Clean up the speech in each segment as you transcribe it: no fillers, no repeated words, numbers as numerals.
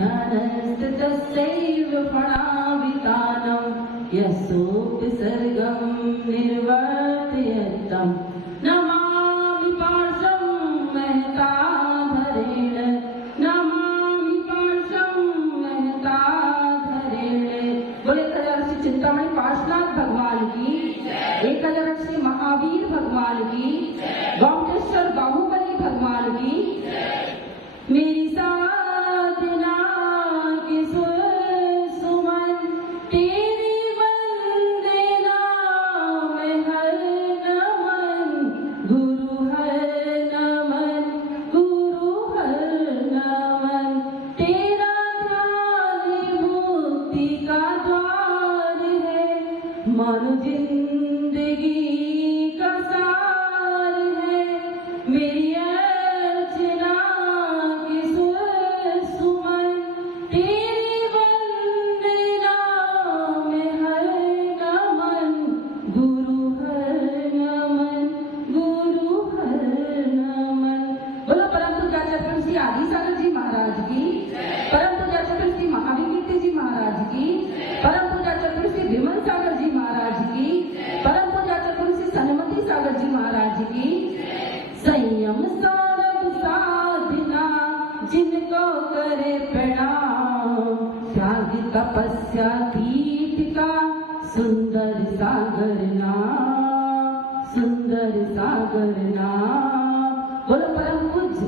ध्यानस्ततस्यैव फणावितानं यस्सोऽपि सर्गं निर्वर्तयन्तम् नमामि पार्श्वं महताधरेण नमामि पार्श्वं महताधरेण। बोले 1008 चिंतामणि पार्श्वनाथ भगवान की, 1008 महावीर भगवान की, गोमटेश्वर बाहुबली भगवान की। मेरी साधना के सुमन तेरी वंदना में हर नमन गुरु हर नमन गुरु हर नमन। तेरा ध्यान मुक्ति का द्वार है, मानो जिंदगी का सार है। मेरी अर्चना के सुमन तेरी वंदना में हर नमन गुरु हर नमन गुरु हर नमन। बोलो परम पूज्य चक्रवर्ती श्री आदि सागर जी महाराज की, परम पूज्य चक्रवर्ती श्री महावीर कीर्ति जी महाराज की, परम पूज्य चक्रवर्ती श्री विमल सागर जी महाराज की, परम पूज्य चक्रवर्ती श्री सन्मति सागर जी महाराज की। संयम सौरभ साधना जिनको करे प्रणाम, त्याग तपस्या तीर्थ का सुंदर सागर नाम सुंदर सागर नाम। बोलो परम पूज्य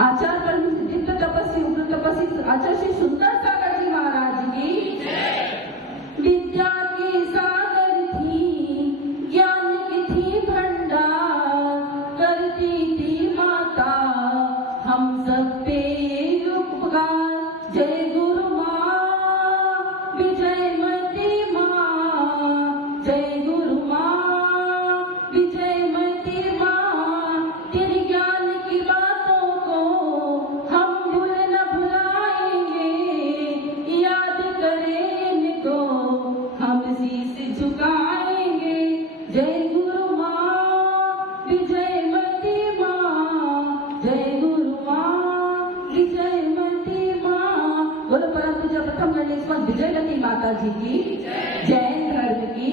आचार्य परम दिव्य तपस्वी उग्र तपस्वी आचार्य श्री सुंदर सागर जी महाराज की। विद्या की सागर थी, ज्ञान की थी भंडार, करती थी माता हम सब पे उपकार। जय गुरु माँ विजयमती माँ, जय गुरु माँ विजयमती माँ। तेरे ज्ञान की बातों को हम भूल न भुलाएंगे, याद करें इनको हम शीश झुकाएंगे। जय गुरु माँ विजयमती माँ, जय गुरु माँ विजयमती माँ। बोलो परम पूज्य प्रथम गणेश्वर विजयवती माता जी की, जैन धर्म की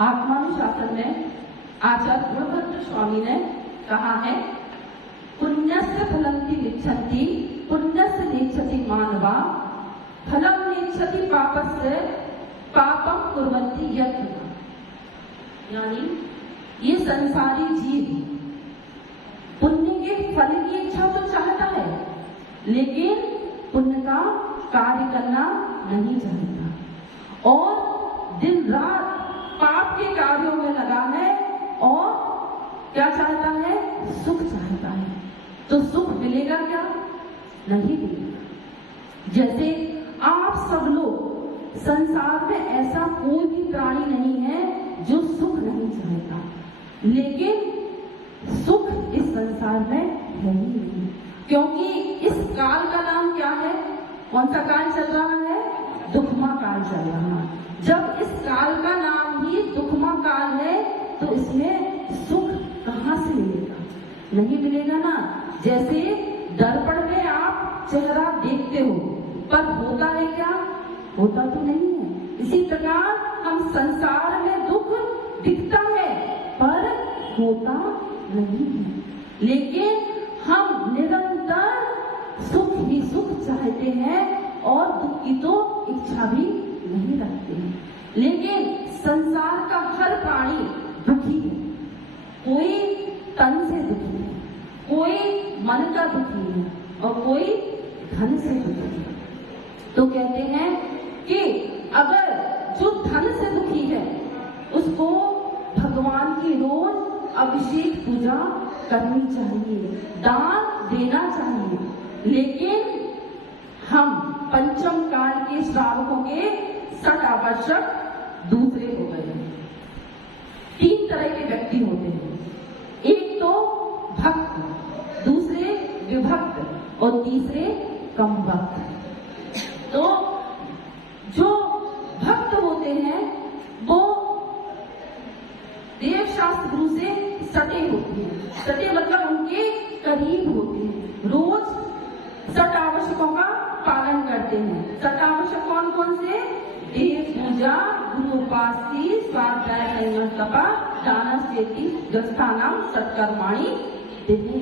आत्मानुशासन में आचार्य गुणभद्र स्वामी ने कहा है, पुण्यस्य फलंति निच्छन्ति पुण्यस्य नेच्छति मानवा, फलं नेच्छति पापस्य पापं कुर्वन्ति यत्न। यानी ये संसारी जीव पुण्य के फल की इच्छा तो चाहता है, लेकिन पुण्य का कार्य करना नहीं चाहता और दिन रात पाप के कार्यों में लगा है और क्या चाहता है? सुख चाहता है। तो सुख मिलेगा क्या? नहीं मिलेगा। जैसे आप सब लोग, संसार में ऐसा कोई भी प्राणी नहीं है जो सुख नहीं चाहता, लेकिन सुख इस संसार में है ही नहीं, क्योंकि इस काल का नाम क्या है? कौन सा काल चल रहा है? दुखमा काल चल रहा है। जब इस काल का नाम ही दुखमा काल है तो इसमें सुख कहाँ से मिलेगा? नहीं मिलेगा ना। जैसे दर्पण में आप चेहरा देखते हो, पर होता है क्या? होता तो नहीं है। इसी प्रकार हम संसार में दुख दिखता है पर होता नहीं है, लेकिन हम निरंतर सुख ही सुख चाहते हैं और दुख की तो इच्छा भी नहीं रखते हैं। लेकिन संसार का हर प्राणी दुखी है। कोई तन से दुखी है, कोई मन का दुखी है और कोई धन से दुखी है। तो कहते हैं कि अगर जो धन से दुखी है उसको भगवान की रोज अभिषेक पूजा करनी चाहिए, दान देना चाहिए। लेकिन हम पंचम काल के श्रावकों के सट आवश्यक दूसरे हो गए हैं। 3 तरह के व्यक्ति होते हैं, एक तो भक्त, दूसरे विभक्त और तीसरे कम भक्त। तो जो भक्त होते हैं वो देव शास्त्र गुरु से सटे होते हैं। सटे मतलब उनके करीब होते हैं, रोज सट आवश्यकों का पालन करते हैं। सट आवश्यक कौन कौन से? देव पूजा, गुरु उपासना, स्वाध्याय, संयम, तपा, दान, सेति, गस्थानाम, सत्कर्माणि, दिने,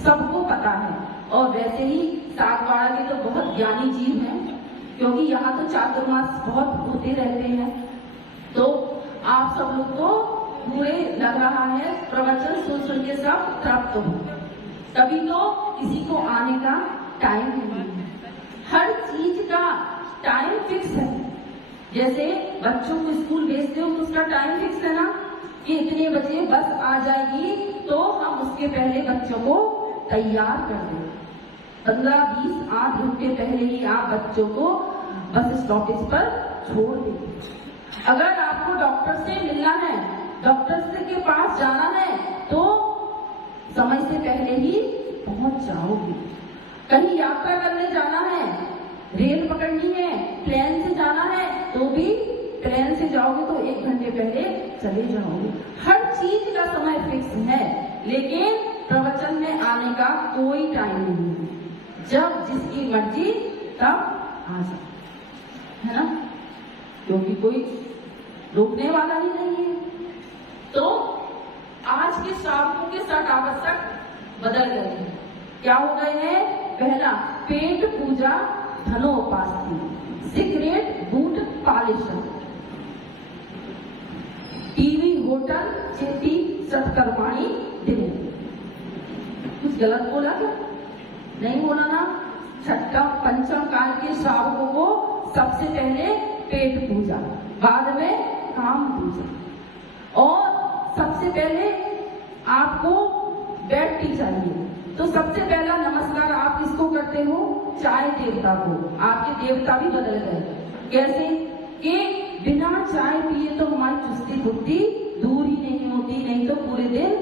सबको पता है। और वैसे ही सागवाड़ा के तो बहुत ज्ञानी जीव हैं, क्योंकि यहाँ तो चातुर्मास बहुत होते रहते हैं। तो आप सब लोग को पूरे लग रहा है प्रवचन सुन के सब तृप्त हो, तभी तो किसी को आने का टाइम नहीं है। हर चीज का टाइम फिक्स है। जैसे बच्चों को स्कूल भेजते हो तो उसका टाइम फिक्स है ना, कि इतने बजे बस आ जाएगी, तो हम उसके पहले बच्चों को तैयार कर दें। 15-20 8 घंटे पहले ही आप बच्चों को बस स्टॉपेज पर छोड़ दें। अगर आपको डॉक्टर से मिलना है, डॉक्टर से के पास जाना है, तो समय से पहले ही पहुंच जाओगे। कहीं यात्रा करने जाना है, रेल पकड़नी है, प्लेन से जाना है, तो भी ट्रेन से जाओगे तो 1 घंटे पहले चले जाओगे। हर चीज का समय फिक्स है, लेकिन प्रवचन में आने का कोई टाइम नहीं है। जब जिसकी मर्जी तब आ जाओ, है ना, क्योंकि कोई रोकने वाला ही नहीं है। तो आज के श्रावकों के सट आवश्यक बदल गए हैं। क्या हो गए हैं? पहला, पेट पूजा, धनोपासना, cigarette, boot polish, TV, hotel, चेती, सत्कर्माणि, दिन। कुछ गलत बोला क्या? नहीं बोला ना। छठा, पंचम काल के श्रावकों को सबसे पहले पेट पूजा, बाद में काम पूजा, और सबसे पहले आपको बेड टी चाहिए। तो सबसे पहला नमस्कार आप किसको करते हो? चाय देवता को। आपके देवता भी बदल गए। कैसे? कि बिना चाय पिए तो हमारी चुस्ती फुर्ती दूर ही नहीं होती, नहीं तो पूरे दिन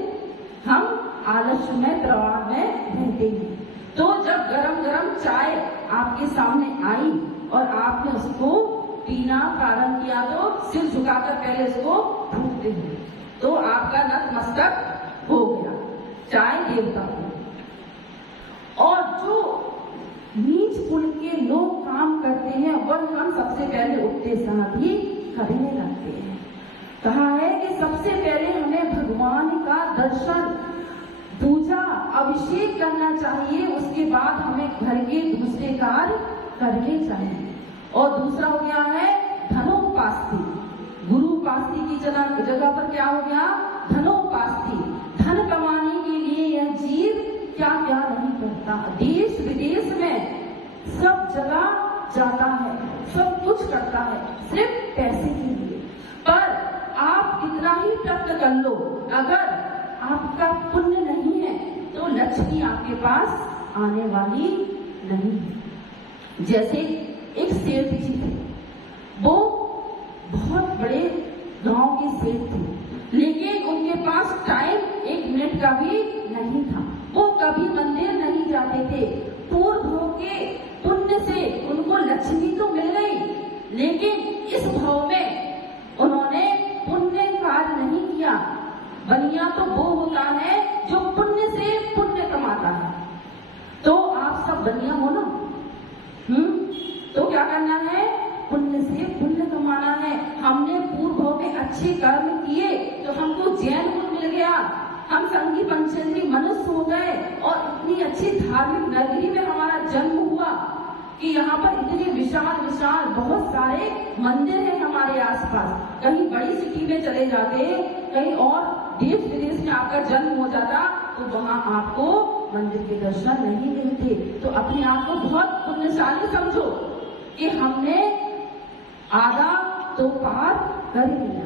हम आलस्य में, प्रवाह में रहते हैं। तो जब गरम गरम चाय आपके सामने आई और आपने उसको पीना प्रारंभ किया, तो सिर झुकाकर पहले उसको फूकते हैं, तो आपका नतमस्तक हो गया चाय देवता को। और जो नीच कुल के लोग काम करते हैं वह हम सबसे पहले उठते साथ ही करने लगते हैं। कहा है कि सबसे पहले हमें भगवान का दर्शन, पूजा, अभिषेक करना चाहिए, उसके बाद हमें घर के दूसरे कार्य करने चाहिए। और दूसरा हो गया है धनोपास्ति, गुरु उपास्ति की जगह पर क्या हो गया? धनोपास्ति। धन कमाने के लिए यह जीव क्या क्या नहीं करता, देश विदेश में सब जगह जाता है, सब कुछ करता है सिर्फ पैसे के लिए। पर आप कितना ही तप कर लो, अगर आपका पुण्य नहीं है तो लक्ष्मी आपके पास आने वाली नहीं है। जैसे एक सेठ जी थे, वो बहुत बड़े गांव के सेठ थे, लेकिन उनके पास टाइम 1 मिनट का भी नहीं था। वो कभी मंदिर नहीं जाते थे। पूर्व के पुण्य से उनको लक्ष्मी तो मिल गई, लेकिन इस भाव में उन्होंने पुण्य कार्य नहीं किया। बनिया तो वो होता है जो पुण्य से पुण्य कमाता है। तो आप सब बनिया हो ना, तो क्या करना है? पुण्य से पुण्य कमाना है। हमने पूर्व में अच्छे कर्म किए तो हमको जैन कुल मिल गया, हम संगी पंचेंद्री मनुष्य हो गए, और इतनी अच्छी धार्मिक नगरी में हमारा जन्म हुआ कि यहाँ पर इतने विशाल विशाल बहुत सारे मंदिर हैं हमारे आसपास। कहीं बड़ी सिटी में चले जाते, कहीं और देश विदेश में आपका जन्म हो जाता, तो वहाँ आपको मंदिर के दर्शन नहीं मिलते। तो अपने आप को बहुत पुण्यशाली समझो कि हमने आधा तो पार कर लिया,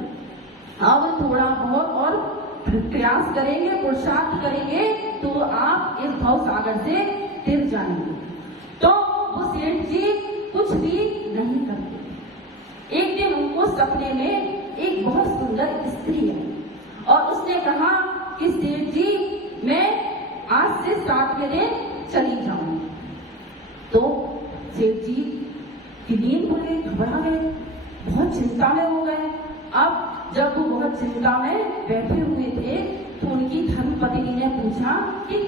अब थोड़ा बहुत और प्रयास करेंगे, पुरुषार्थ करेंगे, तो आप इस भव सागर से तिर जाएंगे। तो वो सेठ जी कुछ भी नहीं करते। एक दिन उनको सपने में एक बहुत सुंदर स्त्री है, और उसने कहा कि सेठ जी मैं आज से 7वें दिन चली जाऊंगी। तो सेठ जी की नींद हो गई, घबरा गए, बहुत चिंता में हो गए। अब जब वो बहुत चिंता में बैठे हुए थे तो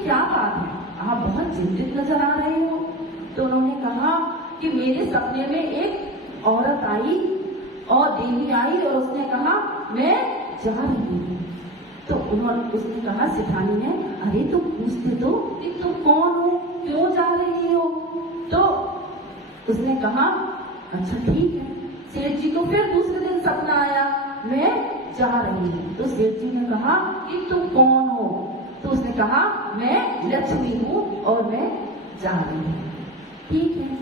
क्या बात है, आप बहुत चिंतित नजर आ रहे हो। तो उन्होंने कहा कि मेरे सपने में एक औरत आई और देवी आई और उसने कहा मैं जा रही हूँ। तो उसने कहा, सिठानी ने, अरे तुम पूछते तो कि तुम कौन हो, क्यों जा रही हो। तो उसने कहा अच्छा ठीक है। सेठ जी को फिर दूसरे दिन सपना आया, मैं जा रही हूँ। तो सेठ जी ने कहा कि तुम कौन हो। तो उसने कहा मैं लक्ष्मी हूँ और मैं जा रही हूँ। ठीक है।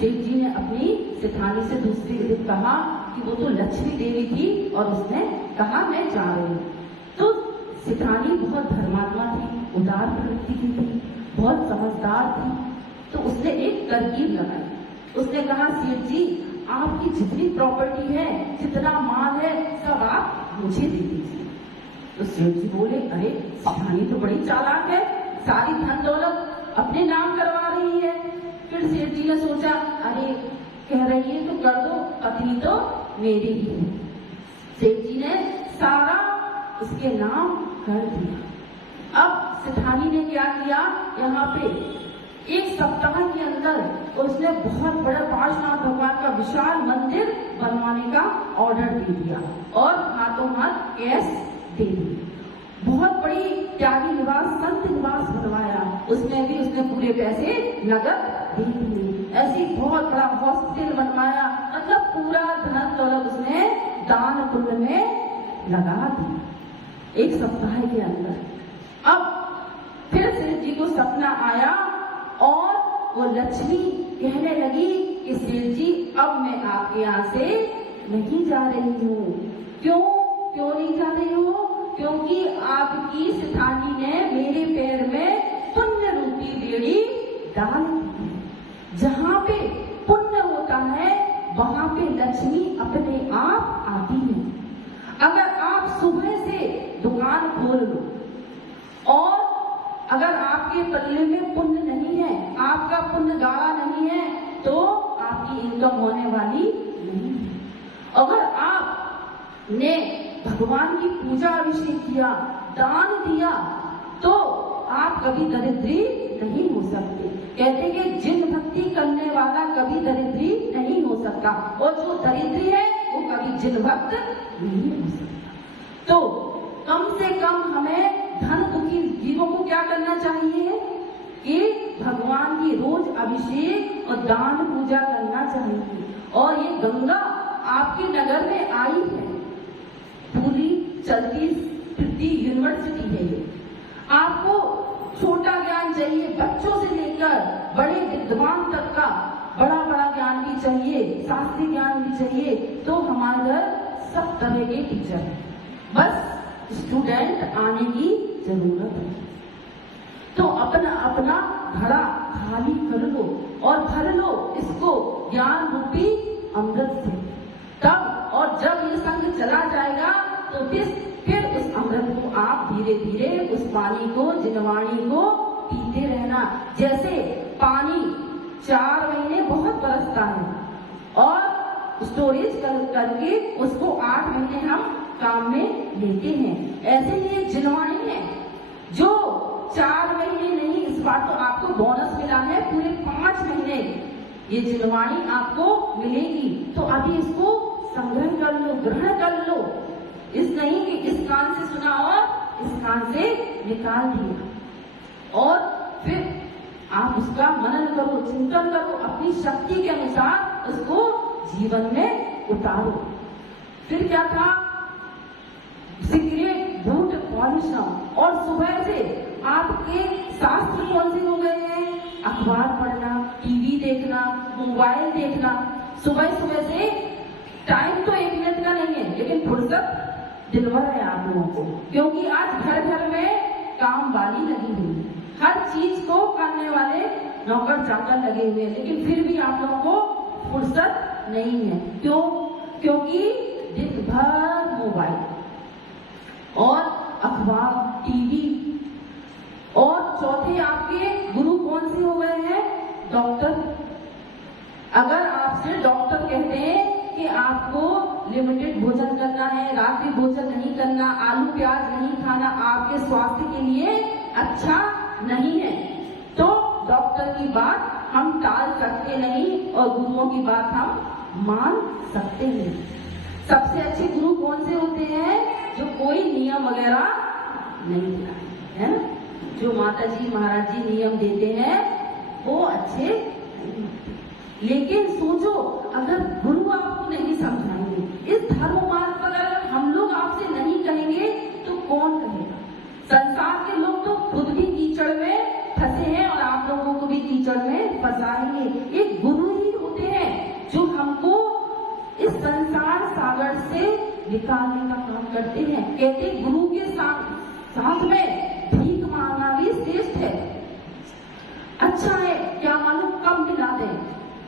सेठ जी ने अपनी सिठानी से दूसरे दिन कहा कि वो तो लक्ष्मी देवी थी और उसने कहा मैं जा रही हूँ। तो सिठानी बहुत धर्मात्मा थी, उदार प्रवृत्ति की थी, बहुत समझदार थी। तो उसने एक तरकीब लगाई। उसने कहा सेठ जी आपकी जितनी प्रॉपर्टी है, जितना माल है, सब आप मुझे दे दीजिए। तो सेठ जी बोले, अरे सिठानी तो बड़ी चालाक है, सारी धन दौलत अपने नाम करवा रही है। फिर सेठ जी ने सोचा, अरे कह रही है तो कर दो, पत्नी तो मेरी ही है। सेठ जी ने सारा उसके नाम कर दिया। अब सिठानी ने क्या किया, यहाँ पे एक सप्ताह के अंदर उसने बहुत बड़ा पार्श्वनाथ भगवान का विशाल मंदिर बनवाने का ऑर्डर दे दिया और हाथों हाथ कैश दे दी। बहुत बड़ी त्यागी निवास, संत निवास बनवाया, उसमें भी उसने पूरे पैसे नगद दे दिए। ऐसी बहुत बड़ा हॉस्पिटल बनवाया, मतलब पूरा धन दौलत उसने दान पुण्य में लगा दी एक सप्ताह के अंदर। अब फिर सेठ जी को सपना आया और वो लक्ष्मी कहने लगी कि सेठ जी अब मैं आपके यहाँ से नहीं जा रही हूँ। क्यों नहीं जा रही हो? क्योंकि आपकी सिठानी ने मेरे पैर में पुण्य रूपी बेड़ी डाल दी है। जहाँ पे पुण्य होता है वहाँ पे लक्ष्मी अपने आप आती है। अगर आप सुबह से दुकान खोल लो और अगर आपके पल्ले में पुण्य नहीं है, आपका पुण्य गाढ़ा नहीं है, तो आपकी इनकम होने वाली नहीं है। अगर आपने भगवान की पूजा अभिषेक किया, दान दिया, तो आप कभी दरिद्री नहीं हो सकते। कहते कि जिन भक्ति करने वाला कभी दरिद्री नहीं हो सकता और जो दरिद्री है वो कभी जिन भक्त नहीं हो सकता। तो कम से कम हमें धन दुखी जीवों को क्या करना चाहिए कि भगवान की रोज अभिषेक और दान पूजा करना चाहिए। और ये गंगा आपके नगर में आई है, पूरी चलती फिरती यूनिवर्सिटी है ये। आपको छोटा ज्ञान चाहिए, बच्चों से लेकर बड़े विद्वान तक का बड़ा ज्ञान भी चाहिए, शास्त्रीय ज्ञान भी चाहिए। तो हमारे घर सब तरह के टीचर हैं, बस स्टूडेंट आने की जरूरत है। तो अपना अपना घड़ा खाली कर लो और भर लो इसको ज्ञान रूपी अमृत से। तब और जब ये संग चला जाएगा तो फिर उस अमृत को आप धीरे धीरे उस पानी को, जिनवाणी को पीते रहना। जैसे पानी 4 महीने बहुत बरसता है और स्टोरेज करके उसको 8 महीने हम काम में लेते हैं, ऐसे ही जिनवाणी है जो 4 महीने नहीं, इस बार तो आपको बोनस मिला है, पूरे 5 महीने ये जिनवाणी आपको मिलेगी। तो अभी इसको संग्रह कर लो, ग्रहण कर लो। इस नहीं कि इस कान से सुना और इस कान से निकाल दिया। और फिर आप उसका मनन करो, चिंतन करो, अपनी शक्ति के अनुसार उसको जीवन में उतारो। फिर क्या था, सिगरेट, बूट, पॉल्यूशन। और सुबह से आपके शास्त्र कौन से हो गए हैं? अखबार पढ़ना, टीवी देखना, मोबाइल देखना। सुबह सुबह से टाइम तो 1 मिनट का नहीं है, लेकिन फुर्सत दिन भर है आप लोगों को, क्योंकि आज घर घर में काम वाली लगी हुई है, हर चीज को करने वाले नौकर चाकर लगे हुए हैं, लेकिन फिर भी आप लोगों को फुर्सत नहीं है। क्यों? क्योंकि दिन भर मोबाइल और अखबार, टीवी। और चौथे आपके गुरु कौन से हो गए हैं? डॉक्टर। अगर आपसे डॉक्टर कहते हैं कि आपको लिमिटेड भोजन करना है, रात्रि भोजन नहीं करना, आलू प्याज नहीं खाना, आपके स्वास्थ्य के लिए अच्छा नहीं है, तो डॉक्टर की बात हम टाल सकते नहीं और गुरुओं की बात हम मान सकते नहीं। सबसे अच्छे गुरु कौन से होते हैं? जो कोई नियम वगैरह नहीं दिलाते, है ना। जो माता जी महाराज जी नियम देते हैं वो अच्छे नहीं होते। लेकिन सोचो, अगर गुरु आपको नहीं समझाएंगे, इस धर्म मार्ग पर अगर हम लोग आपसे नहीं कहेंगे तो कौन कहेगा? संसार के लोग तो खुद भी कीचड़ में फंसे हैं और आप लोगों को भी कीचड़ में फंसाएंगे। एक गुरु ही होते हैं जो हमको इस संसार सागर से निकालने का काम करते हैं। कहते गुरु के साथ में भीख मांगना भी श्रेष्ठ है। अच्छा है, क्या मालूम कब मिला दे,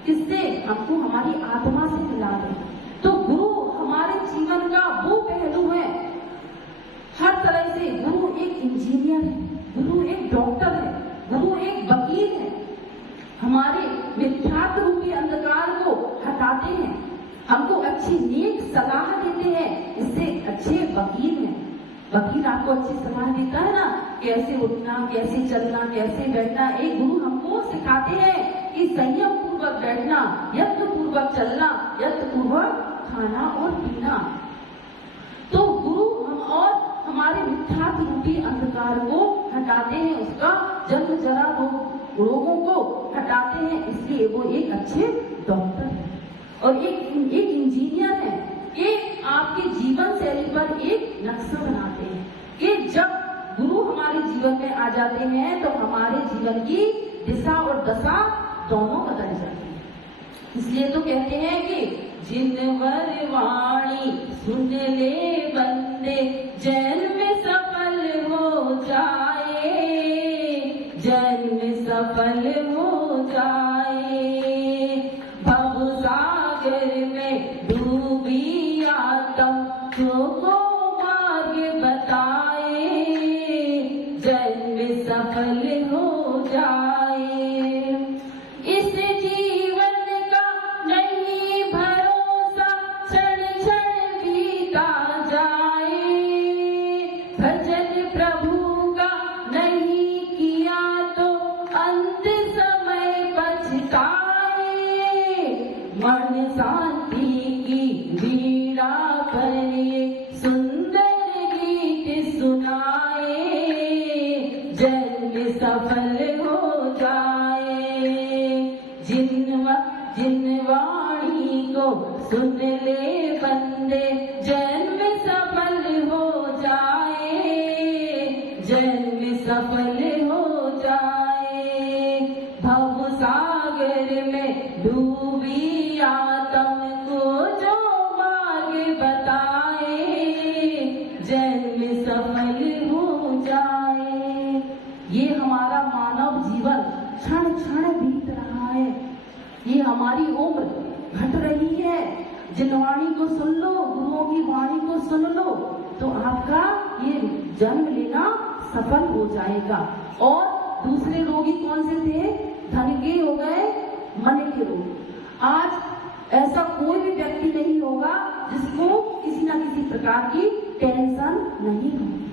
किससे? हमको हमारी आत्मा से मिला दे। तो गुरु हमारे जीवन का वो पहलू है, हर तरह से। गुरु एक इंजीनियर है, गुरु एक डॉक्टर है, गुरु एक वकील है। हमारे मिथ्यात्व रूपी अंधकार को हटाते हैं, हमको अच्छी नेक सलाह देते हैं। इससे अच्छे वकील हैं। वकील आपको अच्छी सलाह देता है ना, कैसे उठना, कैसे चलना, कैसे बैठना। एक गुरु हमको सिखाते हैं कि संयम पूर्वक बैठना, यत्न पूर्वक चलना, यत्न पूर्वक खाना और पीना। तो गुरु हम और हमारे मिथ्यात्व रूपी अंधकार को हटाते हैं, उसका जन्म जरा रोगों को हटाते हैं। इसलिए वो एक अच्छे डॉक्टर है और एक इंजीनियर है कि आपके जीवन शैली पर एक नक्शा बनाते हैं कि जब गुरु हमारे जीवन में आ जाते हैं तो हमारे जीवन की दिशा और दशा दोनों बदल जाती है। इसलिए तो कहते हैं कि जिनवर वाणी सुन ले बंदे, जन्म सफल हो जाए, जन्म सफल हो जाए। भव सागर में डूबी आत्म को मार्ग बताए, जन्म सफल हो जाए। इस जीवन का नहीं भरोसा, क्षण क्षण बीता जाए। भजन प्रभु का नहीं किया तो अंत समय पछताए। मन शांति की वीणा पर ये सुंदर गीत सुनाए, जन्म सफल हो जाए। जिन वाणी को सुन ले बंदे, जन्म सफल हो जाए, जन्म सफल हो जाए। भव सागर में डूबी आत्म को जो मार्ग बताए, जन्म सफल हो जाए। ये हमारा मानव जीवन क्षण क्षण बीत रहा है, ये हमारी उम्र घट रही है। जिन वाणी को सुन लो, गुरुओं की वाणी को सुन लो, तो आपका ये जन्म लेना सफल हो जाएगा। और दूसरे रोगी कौन से थे? धन के हो गए, मन के रोगी। आज ऐसा कोई भी व्यक्ति नहीं होगा जिसको किसी न किसी प्रकार की टेंशन नहीं होगी।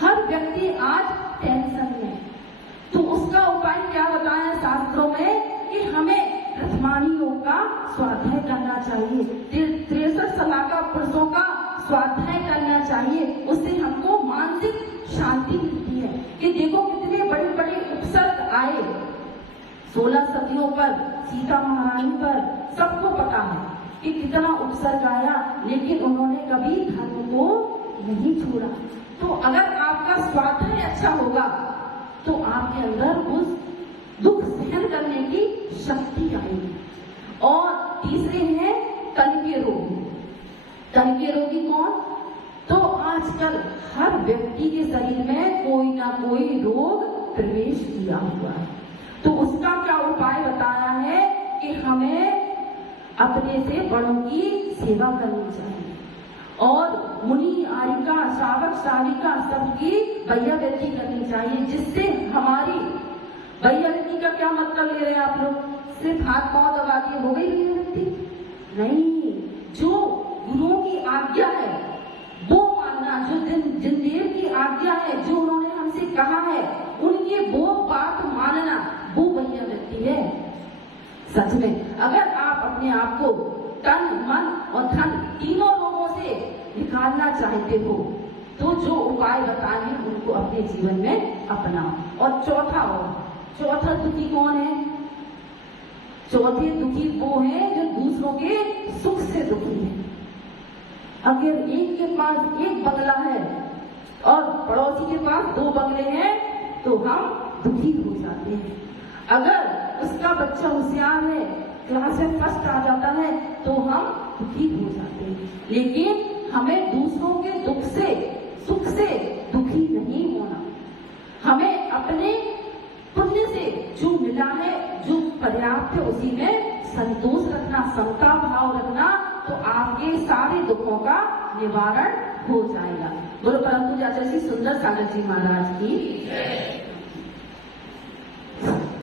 हर व्यक्ति आज टेंशन में है। तो उसका उपाय क्या बताया शास्त्रों में कि हमें रथमानी योग का स्वाध्याय करना चाहिए, 63 सलाका पुरुषों का स्वाध्याय करना चाहिए। उससे हमको मानसिक शांति मिलती है। कि देखो कितने बड़े बड़े उपसर्ग आए 16 सदियों पर, सीता महारानी पर, सबको पता है कि कितना उपसर्ग आया, लेकिन उन्होंने कभी धर्म को नहीं छोड़ा। तो अगर आपका स्वाध्याय अच्छा होगा तो आपके अंदर उस दुख सहन करने की शक्ति आएगी। और तीसरे हैं तन के रोगी। तन के रोगी कौन? तो आजकल हर व्यक्ति के शरीर में कोई ना कोई रोग प्रवेश किया हुआ है। तो उसका क्या उपाय बताया है कि हमें अपने से बड़ों की सेवा करनी चाहिए। और मुनि आरिका, श्रावक श्राविका सबकी वैयावृत्ति करनी चाहिए, जिससे हमारी वैयावृत्ति का क्या मतलब ले रहे हैं आप लोग? सिर्फ हाथ पांव दबा दिए हो गई वैयावृत्ति? नहीं, जो गुरुओं की आज्ञा है वो मानना, जो जिन देव की आज्ञा है, जो उन्होंने हमसे कहा है, उनके वो सच में अगर आप अपने आप को तन मन और धन तीनों रोगों से निकालना चाहते हो तो जो उपाय बताए हैं उनको अपने जीवन में अपनाओ। और चौथा दुखी कौन है? चौथे दुखी वो है जो दूसरों के सुख से दुखी है। अगर एक के पास एक बंगला है और पड़ोसी के पास 2 बंगले हैं तो हम दुखी हो जाते हैं। अगर उसका बच्चा होशियार है, क्लास में फर्स्ट आ जाता है तो हम दुखी हो जाते हैं। लेकिन हमें दूसरों के सुख से दुखी नहीं होना। हमें अपने पुण्य से जो मिला है, जो पर्याप्त है, उसी में संतोष रखना, समता भाव रखना, तो आपके सारे दुखों का निवारण हो जाएगा। बोलो परम पूज्य आचार्य श्री सुंदर सागर जी महाराज की।